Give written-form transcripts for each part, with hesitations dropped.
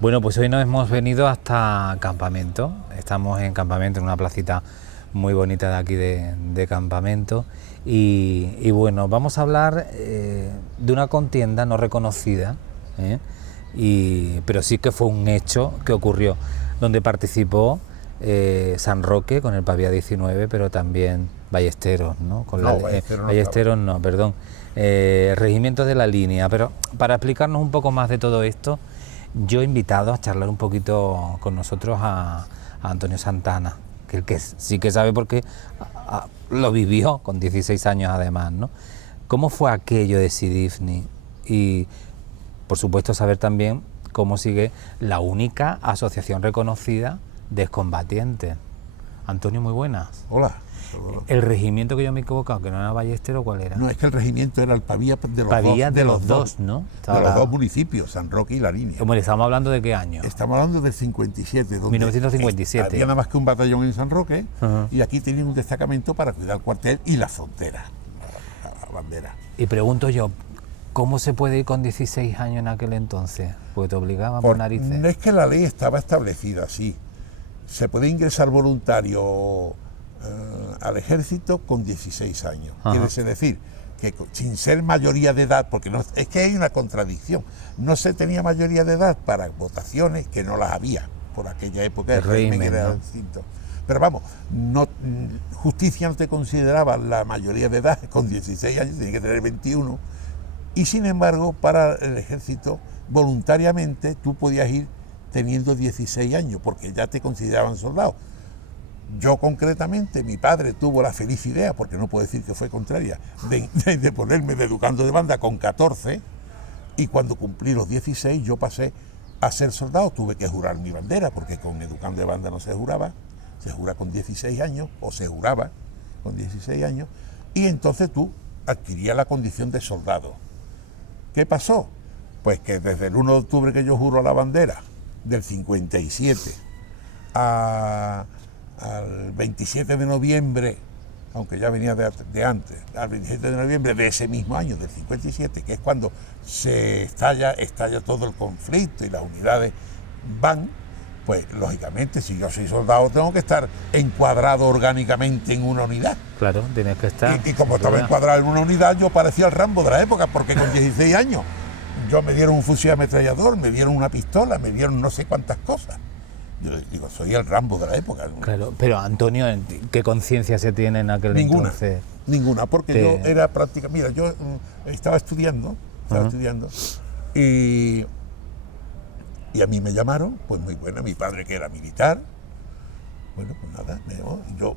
Bueno, pues hoy nos hemos venido hasta Campamento. Estamos en Campamento, en una placita muy bonita de aquí de Campamento. Y bueno, vamos a hablar de una contienda no reconocida, pero sí que fue un hecho que ocurrió, donde participó San Roque con el Pavía 19, pero también Ballesteros, ¿no? Ballesteros no, perdón. Regimientos de la Línea. Pero para explicarnos un poco más de todo esto, yo he invitado a charlar un poquito con nosotros a Antonio Santana, que el que sí que sabe porque lo vivió con 16 años además, ¿no? ¿Cómo fue aquello de Sidifni? Y por supuesto saber también cómo sigue la única asociación reconocida de excombatientes. Antonio, muy buenas. Hola. El regimiento que yo me he equivocado, que no era Ballestero, ¿cuál era? No, es que el regimiento era el Pavía de los dos, ¿no? De los dos municipios, San Roque y La Línea. Bueno, ¿estamos hablando de qué año? Estamos hablando del 57. 1957. Había nada más que un batallón en San Roque, y aquí tenían un destacamento para cuidar el cuartel y la frontera, la bandera. Y pregunto yo, ¿cómo se puede ir con 16 años en aquel entonces? Pues te obligaban por narices. No es que la ley estaba establecida así. Se puede ingresar voluntario al ejército con 16 años. Quiere decir que sin ser mayoría de edad, porque no, es que hay una contradicción, no se tenía mayoría de edad para votaciones, que no las había por aquella época, el régimen era distinto. Pero vamos, justicia no te consideraba la mayoría de edad con 16 años, tenía que tener 21, y sin embargo para el ejército voluntariamente tú podías ir teniendo 16 años, porque ya te consideraban soldado. Yo concretamente, mi padre tuvo la feliz idea, porque no puedo decir que fue contraria, de ponerme de educando de banda con 14, y cuando cumplí los 16 yo pasé a ser soldado. Tuve que jurar mi bandera, porque con educando de banda no se juraba, se jura con 16 años, o se juraba con 16 años, y entonces tú adquirías la condición de soldado. ¿Qué pasó? Pues que desde el 1 de octubre que yo juro la bandera, del 57 al 27 de noviembre, aunque ya venía de antes, al 27 de noviembre de ese mismo año, del 57, que es cuando se estalla todo el conflicto y las unidades van, pues lógicamente si yo soy soldado tengo que estar encuadrado orgánicamente en una unidad. Claro, tienes que estar. Y como estaba encuadrado en una unidad, yo parecía el Rambo de la época, porque con 16 años yo me dieron un fusil ametrallador, me dieron una pistola, me dieron no sé cuántas cosas. Yo les digo, soy el Rambo de la época. Claro, pero Antonio, ¿qué conciencia se tiene en aquel entonces? Ninguna, porque yo era prácticamente... Mira, yo estaba estudiando, y a mí me llamaron, pues muy buena, mi padre que era militar. Bueno, pues nada, yo...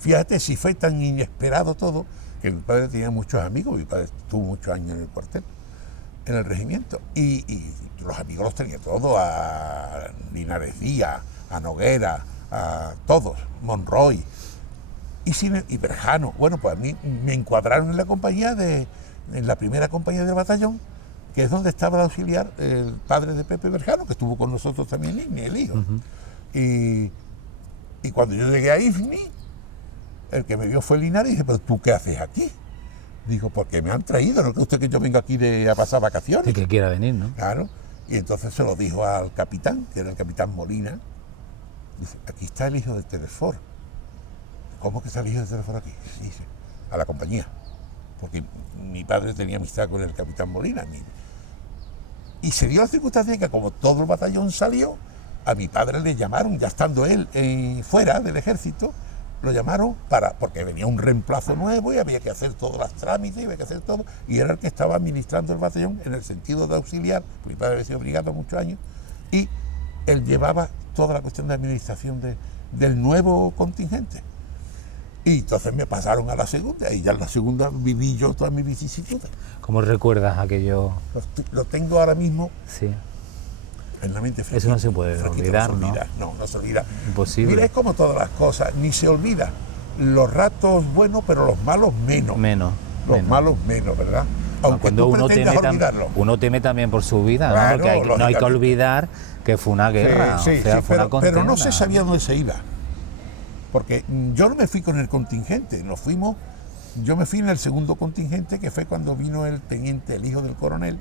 Fíjate si fue tan inesperado todo, que mi padre tenía muchos amigos, mi padre estuvo muchos años en el cuartel, en el regimiento, y los amigos los tenía todos, a Linares Díaz, a Noguera, a todos, Monroy y Berjano. Bueno, pues a mí me encuadraron en la compañía en la primera compañía del batallón, que es donde estaba de auxiliar el padre de Pepe Berjano, que estuvo con nosotros también, el hijo. Y cuando yo llegué a IFNI, el que me vio fue Linares y dije, pero ¿tú qué haces aquí? Digo, porque me han traído, no cree usted que yo vengo aquí a pasar vacaciones. Sí, que quiera venir, ¿no? Claro. Y entonces se lo dijo al capitán, que era el capitán Molina. Dice, aquí está el hijo del Telesfor. ¿Cómo que está el hijo del Telesfor aquí? Dice, a la compañía. Porque mi padre tenía amistad con el capitán Molina. Y se dio la circunstancia de que como todo el batallón salió, a mi padre le llamaron, ya estando él fuera del ejército, lo llamaron porque venía un reemplazo nuevo y había que hacer todos los trámites, había que hacer todo, y era el que estaba administrando el batallón en el sentido de auxiliar, porque mi padre había sido brigada muchos años, y él llevaba toda la cuestión de administración del nuevo contingente. Y entonces me pasaron a la segunda, y ya en la segunda viví yo todas mis vicisitudes. ¿Cómo recuerdas aquello? Lo tengo ahora mismo. Sí. En la mente eso no se puede olvidar, ¿no? No se olvida. Imposible. Mira, es como todas las cosas, ni se olvida los ratos buenos, pero los malos menos. Malos menos, ¿verdad? Aunque cuando uno teme también por su vida, claro, ¿no? Porque no hay que olvidar que fue una guerra, fue una contienda. Pero no se sabía dónde se iba, porque yo no me fui con el contingente, yo me fui en el segundo contingente, que fue cuando vino el teniente, el hijo del coronel,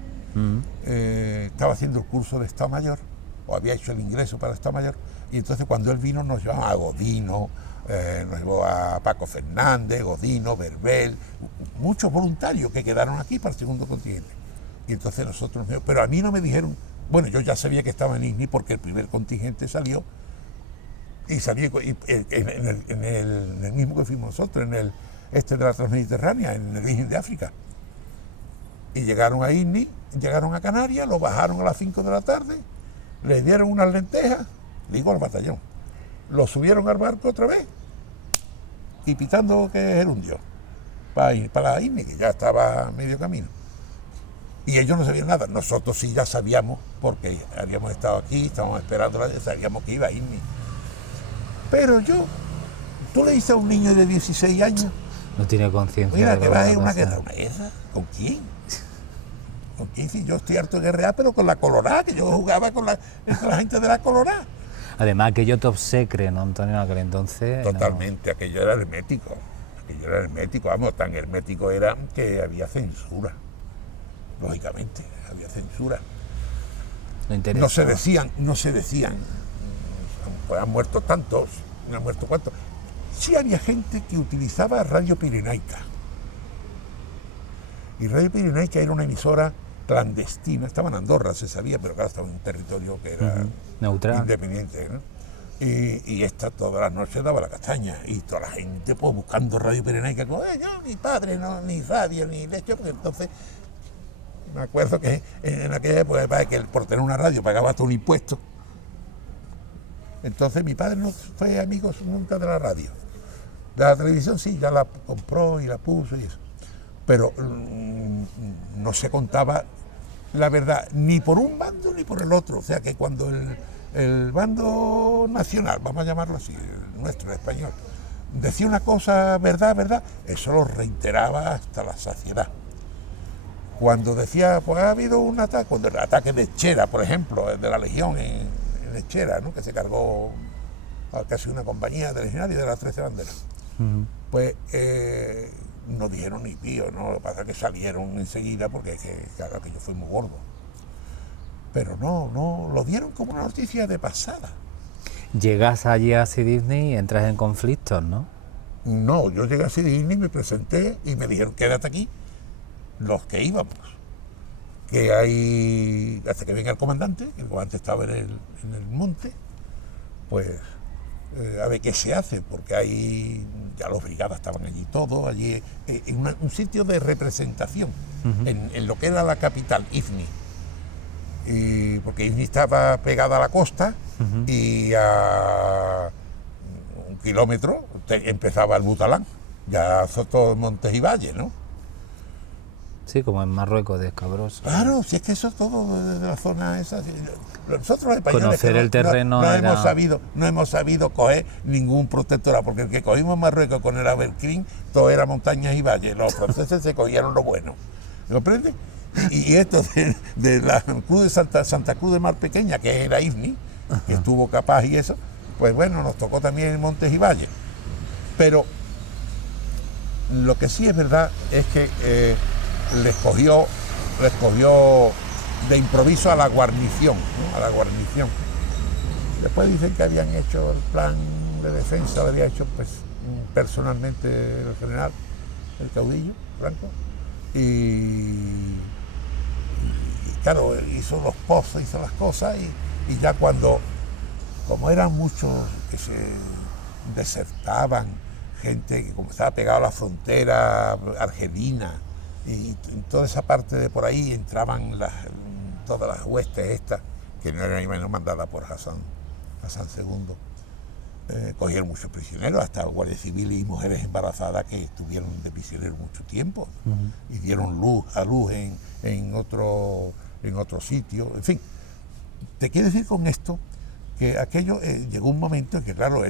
estaba haciendo el curso de Estado Mayor, o había hecho el ingreso para Estado Mayor, y entonces cuando él vino nos llevaba a Godino, nos llevó a Paco Fernández, Godino, Verbel, muchos voluntarios que quedaron aquí para el segundo contingente. Y entonces nosotros, pero a mí no me dijeron, bueno, yo ya sabía que estaba en ISNI porque el primer contingente salió, y salí en el mismo que fuimos nosotros, en el de la Transmediterránea, en el Virgen de África. Y llegaron a ISNI, llegaron a Canarias, lo bajaron a las 5 de la tarde, les dieron unas lentejas, digo al batallón, lo subieron al barco otra vez, y pitando que era un dios, para ISNI, que ya estaba a medio camino. Y ellos no sabían nada, nosotros sí ya sabíamos, porque habíamos estado aquí, estábamos esperando, sabíamos que iba a ISNI. Pero tú le dices a un niño de 16 años... No tiene conciencia. Mira, que va a ir una guerra. ¿Una guerra? ¿Con quién? ¿Con quién? Si yo estoy harto de guerrear, pero con la Colorada, que yo jugaba con la gente de la Colorada. Además, aquello top secret, ¿no, Antonio? En aquel entonces... Totalmente, no. Aquello era hermético. Vamos, tan hermético era que había censura. Lógicamente, había censura. No se decían, pues han muerto tantos, no han muerto cuantos. Sí había gente que utilizaba Radio Pirenaica. Y Radio Pirenaica era una emisora clandestina, estaba en Andorra, se sabía, pero claro, estaba en un territorio que era neutral, independiente, ¿no? Y esta todas las noches daba la castaña, y toda la gente pues buscando Radio Pirenaica, como, yo, ni padre, no, ni radio, ni leche, porque entonces me acuerdo que en aquella época que por tener una radio pagaba hasta un impuesto. Entonces mi padre no fue amigo nunca de la radio. De la televisión sí, ya la compró y la puso y eso. Pero no se contaba la verdad ni por un bando ni por el otro. O sea que cuando el bando nacional, vamos a llamarlo así, el nuestro, el español, decía una cosa verdad, eso lo reiteraba hasta la saciedad. Cuando decía, pues ha habido un ataque, cuando el ataque de Chera, por ejemplo, de la Legión en Chera, ¿no? Que se cargó a casi una compañía de legionarios de las 13 banderas. Pues no dijeron ni pío, ¿no? Lo que pasa es que salieron enseguida porque claro, que yo fui muy gordo. Pero no, lo dieron como una noticia de pasada. Llegas allí a Disney y entras en conflictos, ¿no? No, yo llegué a Disney, me presenté y me dijeron, quédate aquí, los que íbamos. Que hay, hasta que venga el comandante estaba en el monte, pues a ver qué se hace, porque hay, ya los brigadas estaban allí todos, allí en un sitio de representación, en lo que era la capital, ISNI, porque ISNI estaba pegada a la costa y a 1 kilómetro empezaba el Butalán, ya son todos montes y valles, ¿no? Sí, como en Marruecos, de Escabroso. Claro, si es que eso todo de la zona esa. Nosotros los españoles conocer el terreno no hemos sabido coger ningún protectorado, porque el que cogimos en Marruecos con el Abercrín, todo era montañas y valles. Los franceses se cogieron lo bueno. ¿Me comprendes? Y esto de la Cruz de Santa Cruz de Mar Pequeña, que era ISNI, que estuvo capaz y eso, pues bueno, nos tocó también en montes y valles. Pero lo que sí es verdad es que les cogió de improviso a la guarnición, ¿no? A la guarnición. Después dicen que habían hecho el plan de defensa, lo había hecho pues personalmente el general, el caudillo, Franco, y claro, hizo los pozos, hizo las cosas, y ya como eran muchos que se desertaban, gente que como estaba pegada a la frontera argelina, y en toda esa parte de por ahí entraban todas las huestes estas, que no eran ni menos mandadas por Hassan II. Cogieron muchos prisioneros, hasta guardias civiles y mujeres embarazadas que estuvieron de prisioneros mucho tiempo, y dieron luz en otro sitio. En fin, te quiero decir con esto que aquello llegó un momento en que, claro,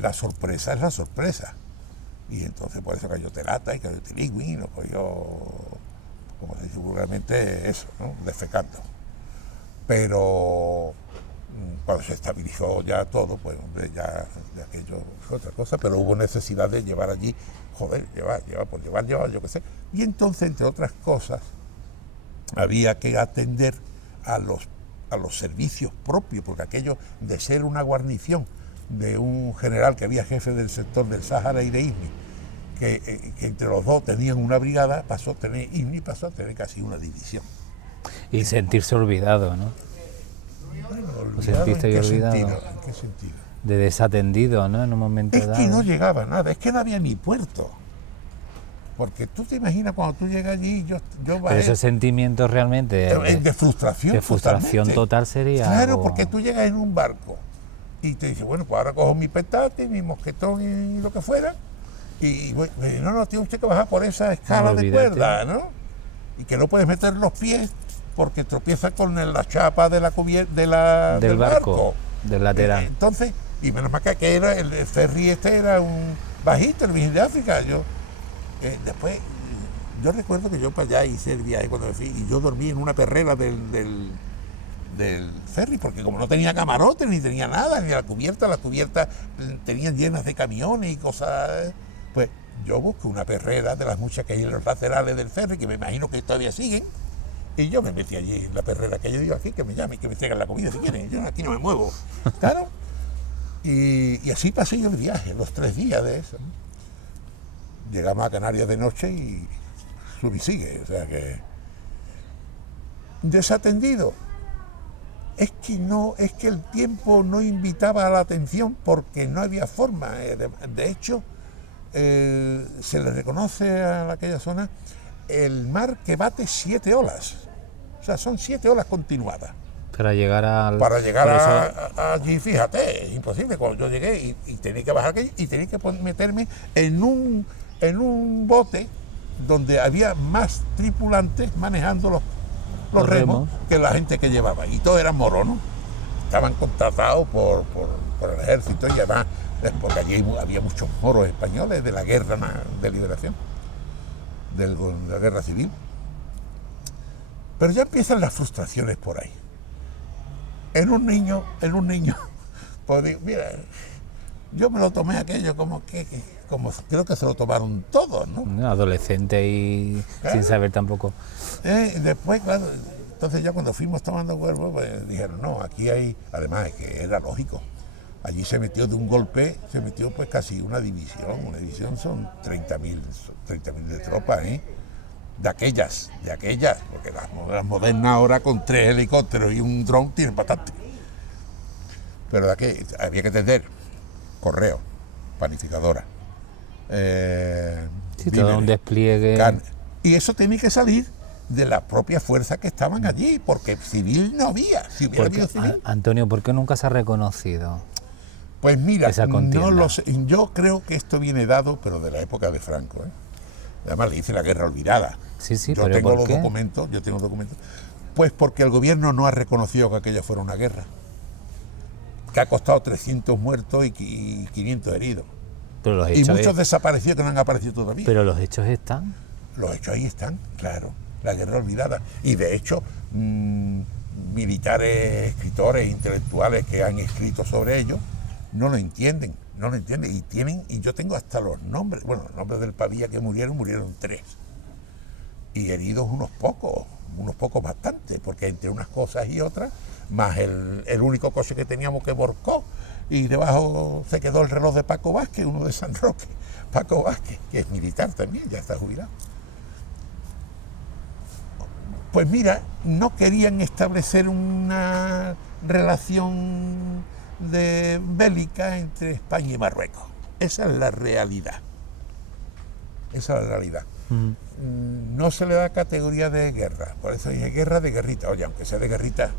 la sorpresa es la sorpresa. Y entonces por eso cayó Terata y cayó Tiligüín, lo cogió, como se dice vulgarmente, eso, ¿no? Defecando. Pero cuando se estabilizó ya todo, pues hombre, ya aquello fue otra cosa, pero hubo necesidad de llevar allí, llevar, yo qué sé. Y entonces, entre otras cosas, había que atender a los servicios propios, porque aquello de ser una guarnición de un general que había jefe del sector del Sáhara y de Ifni, que entre los dos tenían una brigada, pasó a tener casi una división. Y sentirse olvidado, ¿no? Bueno, ¿Lo sentiste ¿en qué olvidado? sentido? ¿En qué sentido? De desatendido, ¿no? En un momento dado. Es que no llegaba nada, es que no había ni puerto. Porque tú te imaginas cuando tú llegas allí, yo Pero ese sentimiento realmente de frustración. De frustración total sería. Claro, algo... porque tú llegas en un barco y te dices, bueno, pues ahora cojo mi petate, mi mosquetón y lo que fuera. Y bueno, no, tiene usted que bajar por esa escala de cuerda, ¿no? Y que no puedes meter los pies porque tropieza con la chapa de la del barco. Del lateral. Entonces, y menos mal que era el ferry era un bajito, el Virgen de África. Después, yo recuerdo que yo para allá hice el viaje cuando me fui y yo dormí en una perrera del ferry, porque como no tenía camarotes ni tenía nada, ni las cubiertas tenían llenas de camiones y cosas, pues yo busqué una perrera de las muchas que hay en los laterales del ferry, que me imagino que todavía siguen, y yo me metí allí en la perrera, que yo digo aquí, que me llamen, que me traigan la comida si quieren, yo aquí no me muevo, claro, y así pasé yo el viaje, los 3 días de eso, ¿no? Llegamos a Canarias de noche y subí sigue, o sea que desatendido. Es que el tiempo no invitaba a la atención porque no había forma. De hecho, se le reconoce a aquella zona el mar que bate 7 olas. O sea, son 7 olas continuadas. Para llegar allí, fíjate, es imposible. Cuando yo llegué y tenía que bajar aquí y tenía que meterme en un bote donde había más tripulantes manejando los remos que la gente que llevaba, y todos eran moronos, estaban contratados por el ejército, y además porque allí había muchos moros españoles de la guerra de liberación, de la guerra civil. Pero ya empiezan las frustraciones por ahí. En un niño, pues mira, yo me lo tomé aquello como creo que se lo tomaron todos, ¿no? Adolescente y sin saber tampoco. Después, claro, entonces ya cuando fuimos tomando cuerpo, pues dijeron, no, aquí hay, además es que era lógico, allí se metió de un golpe, pues casi una división son 30.000 de tropas, de aquellas, porque las modernas ahora con 3 helicópteros y un dron tienen bastante. Pero de aquellas había que tener correo, panificadora, todo un despliegue. Carne. Y eso tenía que salir de la propia fuerza que estaban allí, porque civil no había. Si hubiera habido civil. Antonio, ¿por qué nunca se ha reconocido? Pues mira, no lo sé. Yo creo que esto viene dado, pero de la época de Franco. Además le hice la guerra olvidada. Sí, yo tengo los documentos. Pues porque el gobierno no ha reconocido que aquella fuera una guerra, que ha costado 300 muertos y 500 heridos. Pero los y muchos desaparecidos que no han aparecido todavía. Pero los hechos están. Los hechos ahí están, claro, la guerra olvidada. Y de hecho, militares, escritores, intelectuales que han escrito sobre ello, no lo entienden. Y yo tengo hasta los nombres, los nombres del Pavía que murieron 3. Y heridos unos pocos bastante, porque entre unas cosas y otras, más el único coche que teníamos que volcó, y debajo se quedó el reloj de Paco Vázquez, uno de San Roque, Paco Vázquez, que es militar también, ya está jubilado. Pues mira, no querían establecer una relación bélica entre España y Marruecos. Esa es la realidad. No se le da categoría de guerra, por eso dije guerra de guerrita. Oye, aunque sea de guerrita,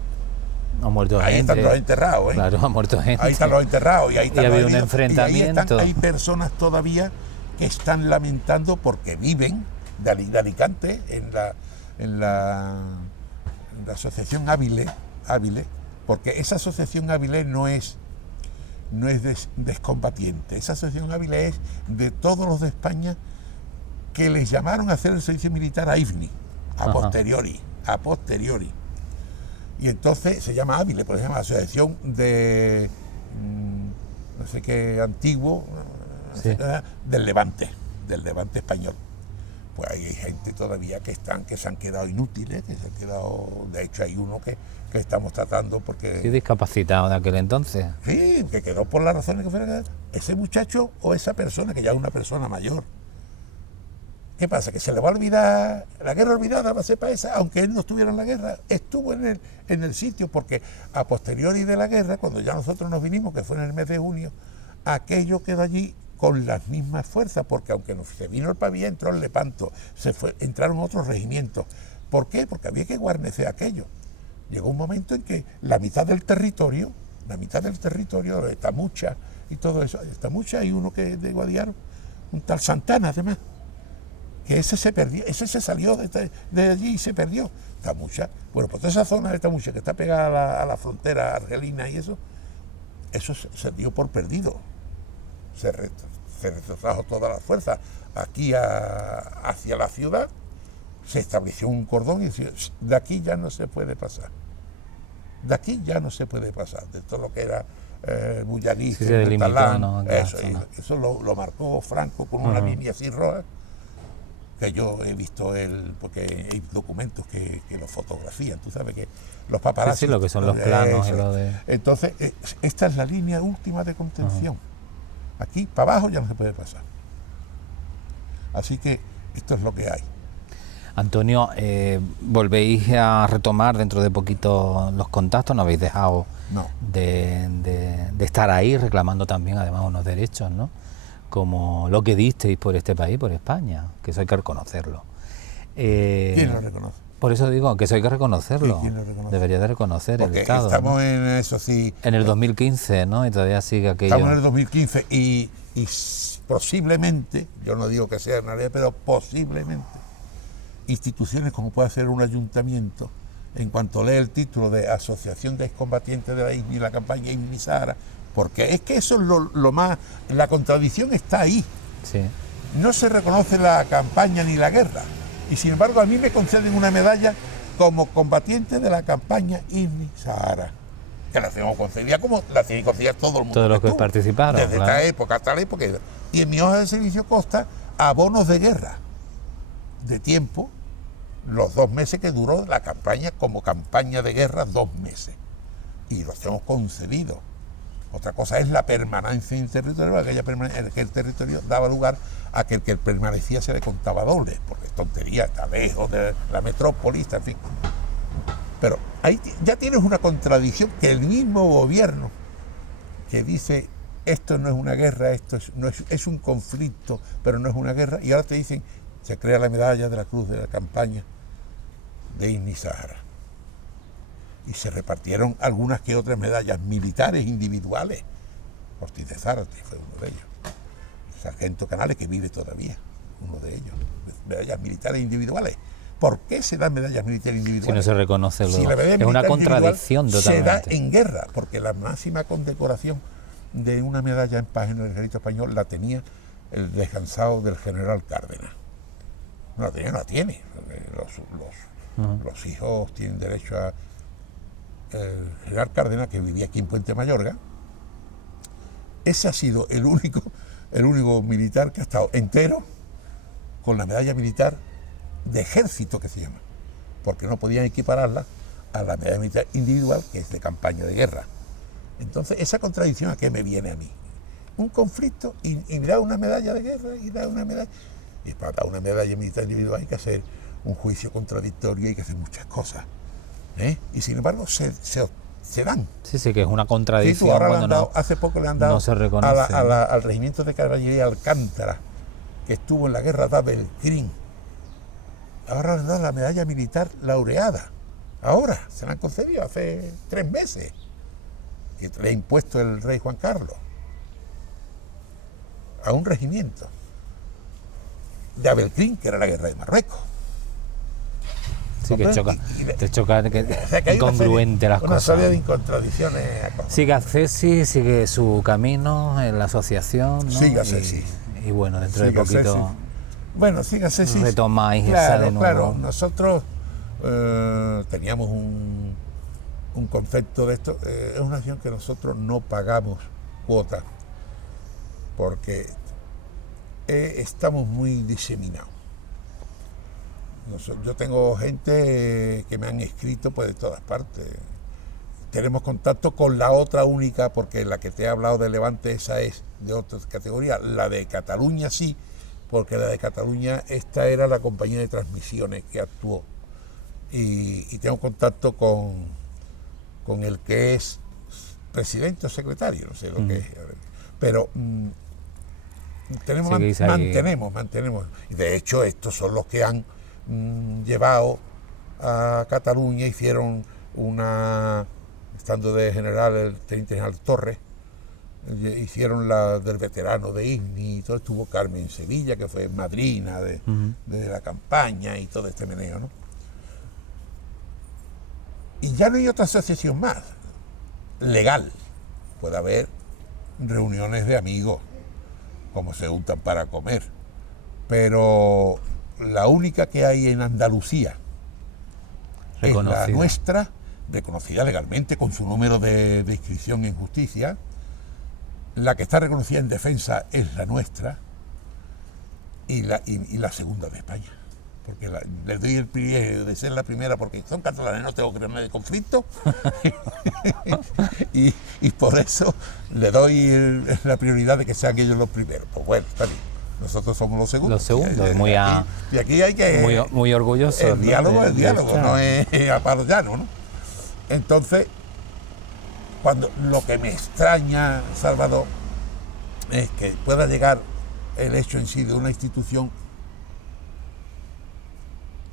ha muerto ahí gente. Están los enterrados, Claro, ha muerto gente. Ahí están los enterrados y ahí están ha habido los un enfrentamiento. Y hay personas todavía que están lamentando porque viven de Alicante en la asociación Ávile, porque esa asociación Ávile no es descombatiente. Esa asociación Ávile es de todos los de España que les llamaron a hacer el servicio militar a Ifni, a posteriori. Y entonces se llama Ávile, por ejemplo, Asociación de no sé qué antiguo, sí, del Levante español. pues hay gente todavía que se han quedado inútiles, de hecho hay uno que estamos tratando porque... Sí, discapacitado de aquel entonces. Sí, que quedó por las razones que fuera ese muchacho o esa persona, que ya es una persona mayor. ¿Qué pasa? Que se le va a olvidar, la guerra olvidada va a ser para esa, aunque él no estuviera en la guerra, estuvo en el sitio, porque a posteriori de la guerra, cuando ya nosotros nos vinimos, que fue en el mes de junio, aquello quedó allí con las mismas fuerzas, porque aunque se vino el Pavía, entró el Lepanto, entraron otros regimientos. ¿Por qué? Porque había que guarnecer aquello. Llegó un momento en que la mitad del territorio de Tamucha y todo eso, de Tamucha hay uno que de Guadiaro, un tal Santana además, que ese se perdió, ese se salió de allí y se perdió. Tamucha, bueno, pues toda esa zona de Tamucha que está pegada a la frontera argelina y eso se dio por perdido. Se retrotrajo toda la fuerza aquí hacia la ciudad, se estableció un cordón y decía, de aquí ya no se puede pasar. De aquí ya no se puede pasar, de todo lo que era Bullariz, Talán, ¿no? Eso lo marcó Franco con una línea así roja, que yo he visto porque hay documentos que lo fotografían, tú sabes que los paparazzi... Sí, lo que son los planos. Entonces, esta es la línea última de contención. Aquí, para abajo, ya no se puede pasar. Así que esto es lo que hay. Antonio, volvéis a retomar dentro de poquito los contactos, no habéis dejado de estar ahí reclamando también además unos derechos, ¿no? Como lo que disteis por este país, por España, que eso hay que reconocerlo. ¿Quién lo reconoce? Por eso digo que eso hay que reconocerlo. ¿Quién lo reconoce? Debería de reconocer porque el Estado. Estamos, ¿no? En eso sí. En el 2015, ¿no? Y todavía sigue aquello. Estamos en el 2015 y posiblemente, yo no digo que sea una ley, pero posiblemente instituciones como puede ser un ayuntamiento, en cuanto lee el título de Asociación de Excombatientes de la ISMI y la campaña ISMI Sahara, porque es que eso es lo más... La contradicción está ahí. Sí. No se reconoce la campaña ni la guerra, y sin embargo a mí me conceden una medalla como combatiente de la campaña ISMI Sahara, que la tengo concedida como la tiene concedida todo el mundo. Todos los que participaron. Desde esta época hasta la época. Y en mi hoja de servicio consta abonos de guerra, de tiempo, los 2 meses que duró la campaña como campaña de guerra, 2 meses. Y los tengo concedidos. Otra cosa es la permanencia en territorio, que el territorio daba lugar a que el que permanecía se le contaba doble, porque es tontería, está lejos de la metrópoli, en fin. Pero ahí ya tienes una contradicción, que el mismo gobierno que dice esto no es una guerra, es un conflicto, pero no es una guerra, y ahora te dicen, se crea la medalla de la Cruz de la campaña de ISMI Sahara. Y se repartieron algunas que otras medallas militares individuales. Ortiz de Zárate fue uno de ellos. Sargento Canales, que vive todavía, uno de ellos. Medallas militares individuales. ¿Por qué se dan medallas militares individuales? Si no se reconoce luego. Si la medalla es una contradicción totalmente. Se da en guerra, porque la máxima condecoración de una medalla en paz en el ejército español la tenía el descansado del general Cárdenas. No la tenía, no la tiene. Los hijos tienen derecho a... El general Cárdenas, que vivía aquí en Puente Mayorga, ese ha sido el único militar que ha estado entero con la medalla militar de ejército, que se llama, porque no podían equipararla a la medalla militar individual, que es de campaña de guerra. Entonces, esa contradicción, ¿a qué me viene a mí? Un conflicto y me da una medalla de guerra y da una medalla... Y para dar una medalla militar individual hay que hacer un juicio contradictorio, hay que hacer muchas cosas. Y sin embargo se dan. Sí, que es una contradicción. Sí, ahora hace poco le han dado no se reconoce, al regimiento de caballería Alcántara, que estuvo en la guerra de Abelcrín. Ahora le han dado la medalla militar laureada. Ahora, se la han concedido hace 3 meses. Que le ha impuesto el rey Juan Carlos a un regimiento de Abelcrín, que era la guerra de Marruecos. Sí, que choca, que incongruente las cosas. Una serie de contradicciones. Sigue Accesi, sigue su camino en la asociación, ¿no? Sigue Accesi. Y bueno, dentro de poquito... Bueno, sigue Accesi. Retomáis esa de nuevo. Claro, nosotros teníamos un concepto de esto. Es una acción que nosotros no pagamos cuota, porque estamos muy diseminados. Yo tengo gente que me han escrito pues de todas partes. Tenemos contacto con la otra única, porque la que te he hablado de Levante, esa es de otra categoría. La de Cataluña sí, porque la de Cataluña, esta era la compañía de transmisiones que actuó. Y tengo contacto con el que es presidente o secretario, no sé lo que es. Pero mantenemos. Y de hecho, estos son los que han llevado a Cataluña, hicieron estando de general el teniente general Torres, hicieron la del veterano de ISNI, y todo. Estuvo Carmen Sevilla, que fue madrina de la campaña y todo este meneo, ¿no? Y ya no hay otra asociación más legal. Puede haber reuniones de amigos, como se juntan para comer, pero la única que hay en Andalucía es la nuestra, reconocida legalmente con su número de inscripción en justicia. La que está reconocida en defensa es la nuestra, y la segunda de España, porque les doy el privilegio de ser la primera porque son catalanes, no tengo que tener de conflicto. y por eso le doy la prioridad de que sean ellos los primeros. Pues bueno, está bien. Nosotros somos los segundos. Los segundos, y aquí hay que... Muy orgullosos. El diálogo, no es a palo llano, ¿no? Entonces, lo que me extraña, Salvador, es que pueda llegar el hecho en sí de una institución,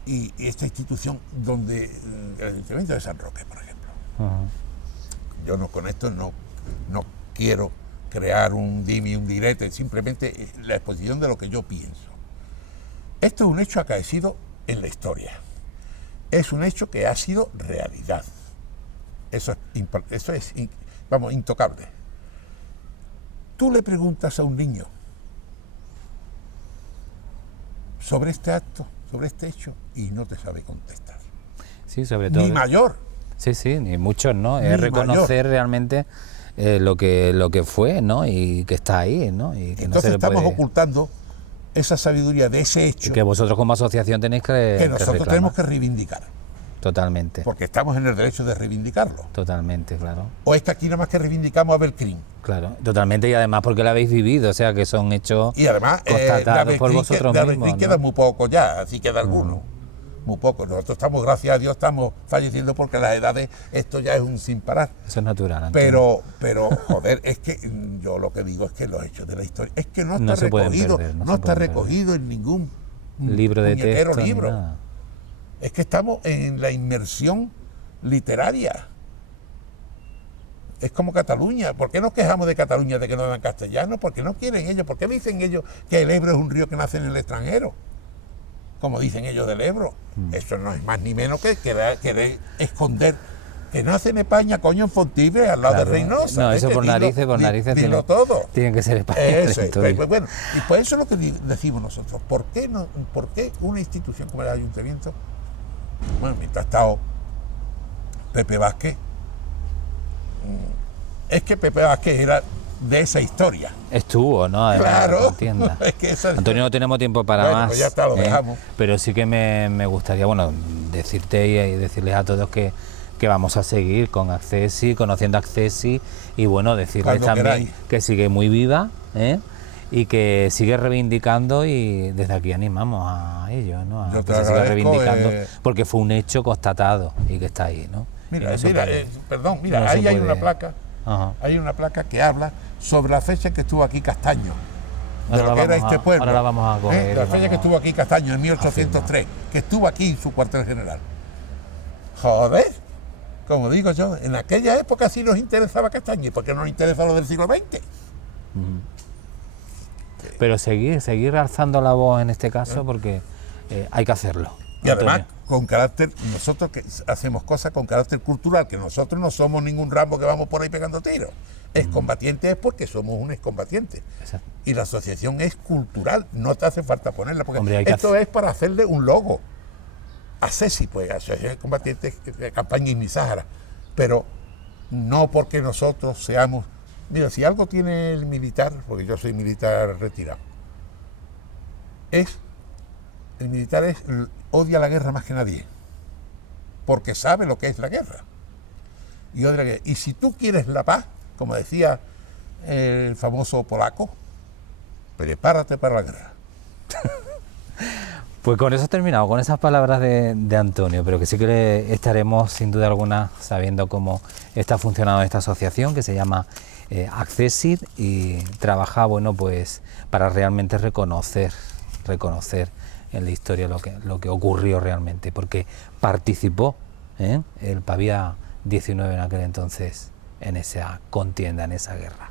y esta institución donde el Ayuntamiento de San Roque, por ejemplo. Yo con esto no quiero crear un dime y un direte, simplemente la exposición de lo que yo pienso. Esto es un hecho acaecido en la historia. Es un hecho que ha sido realidad. Eso es intocable. Tú le preguntas a un niño sobre este acto, sobre este hecho, y no te sabe contestar. Sí, sobre todo. Ni mayor. Sí, ni muchos, ¿no? Es reconocer realmente lo que fue, ¿no? Y que está ahí, ¿no? Y que entonces no estamos ocultando esa sabiduría de ese hecho. Y que vosotros como asociación tenéis que nosotros tenemos que reivindicar. Totalmente. Porque estamos en el derecho de reivindicarlo. Totalmente, claro. O es que aquí nada más que reivindicamos a Belcrín. Claro, totalmente, y además porque lo habéis vivido, o sea que son hechos y además, constatados por vosotros mismos, ¿no? Queda muy poco ya, así queda alguno. Muy poco. Nosotros estamos, gracias a Dios, estamos falleciendo porque las edades, esto ya es un sin parar. Eso es natural. Antonio. Pero joder, es que yo lo que digo es que los hechos de la historia, es que no está recogido en ningún libro de texto. Libro. Nada. Es que estamos en la inmersión literaria. Es como Cataluña. ¿Por qué nos quejamos de Cataluña de que no hablan castellano? ¿Por qué no quieren ellos? ¿Por qué dicen ellos que el Ebro es un río que nace en el extranjero? Como dicen ellos del Ebro. Eso no es más ni menos que querer esconder que nace en España, coño, en Fontibre, al lado de Reynosa. No, eso por narices todo. Tienen que ser españoles. Bueno, y pues eso es lo que decimos nosotros. ¿Por qué una institución como el Ayuntamiento? Bueno, mientras ha estado Pepe Vázquez, es que Pepe Vázquez era de esa historia. Estuvo, ¿no? Claro. Es que Antonio, no tenemos tiempo para más. Pues ya está, lo dejamos. Pero sí que me gustaría, decirte y decirles a todos que vamos a seguir con Accesi, conociendo Accesi, y decirles también que sigue muy viva, y que sigue reivindicando, y desde aquí animamos a ellos, ¿no? A que se siga reivindicando, porque fue un hecho constatado y que está ahí, ¿no? Mira, ahí hay una placa. Hay una placa que habla sobre la fecha en que estuvo aquí Castaño, de lo que era este pueblo. Ahora la vamos a coger. La fecha que estuvo aquí Castaño en 1803, que estuvo aquí en su cuartel general. Joder, como digo yo, en aquella época sí nos interesaba Castaño, ¿por qué no nos interesa lo del siglo XX? Pero seguir alzando la voz en este caso, porque hay que hacerlo. Y además, con carácter, nosotros que hacemos cosas con carácter cultural, que nosotros no somos ningún Rambo que vamos por ahí pegando tiros. Excombatiente es porque somos un excombatiente. Exacto. Y la asociación es cultural, no te hace falta ponerla, porque esto es para hacerle un logo. Accesi, pues, Asociación de Combatientes de Campaña Igni Sáhara, pero no porque nosotros seamos... Mira, si algo tiene el militar, porque yo soy militar retirado, es el militar odia la guerra más que nadie, porque sabe lo que es la guerra. Y odia la guerra. Y si tú quieres la paz, como decía el famoso polaco, prepárate para la guerra. Pues con eso he terminado, con esas palabras de Antonio, pero que sí que estaremos sin duda alguna sabiendo cómo está funcionando esta asociación que se llama Accessit, y trabaja, bueno, pues para realmente reconocer en la historia lo que ocurrió realmente, porque participó el Pavía 19 en aquel entonces en esa contienda, en esa guerra.